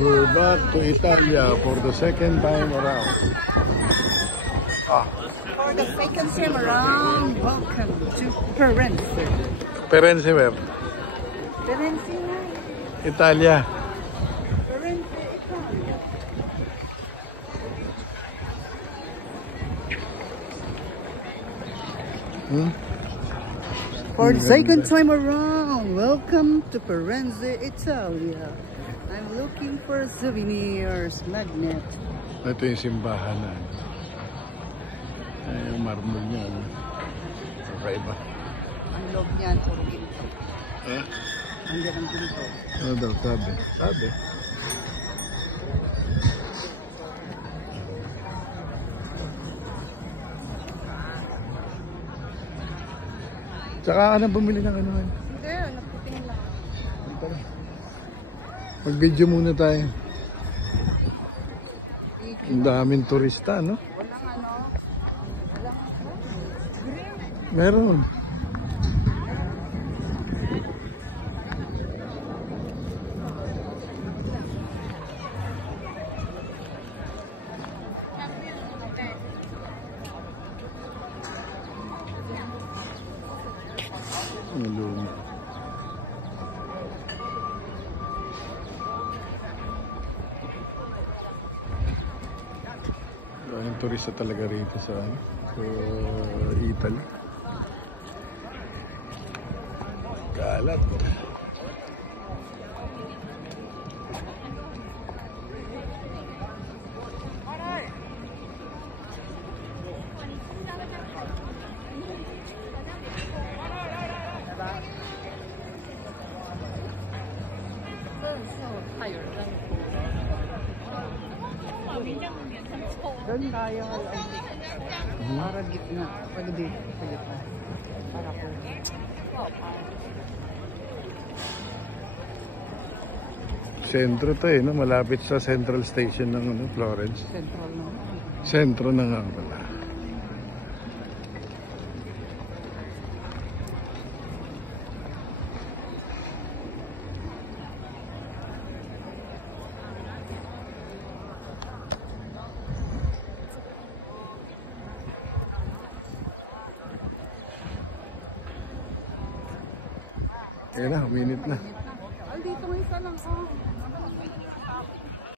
We're back to Italia for the second time around. For the second time around, welcome to Firenze. Firenze where? Firenze, Italia. Firenze, Italia. For the second time around, welcome to Firenze, Italia. I'm looking for souvenirs, magnet. Ito yung simbahan na. Ay, yung marmol niya. No? Kakaiba. Ang loob niyan, puro ginto. Eh? Andiyan ang ginto. Ano daw? Sabi. Sabi. Tsaka ka na bumili ng ano? Hindi, nagputingin lang. Mag-video muna tayo. Ang daming turista, no? Walang ano, walang green. Meron. Luma. Ang turista talaga rito sa Italy. Kalat. Doon tayo para gitna. Pwede dito. Para po. Sentro to no? Malapit sa Central Station ng Florence. Central na. Sentro na nga pala. Ayan na, minute na. Dito may isa lang.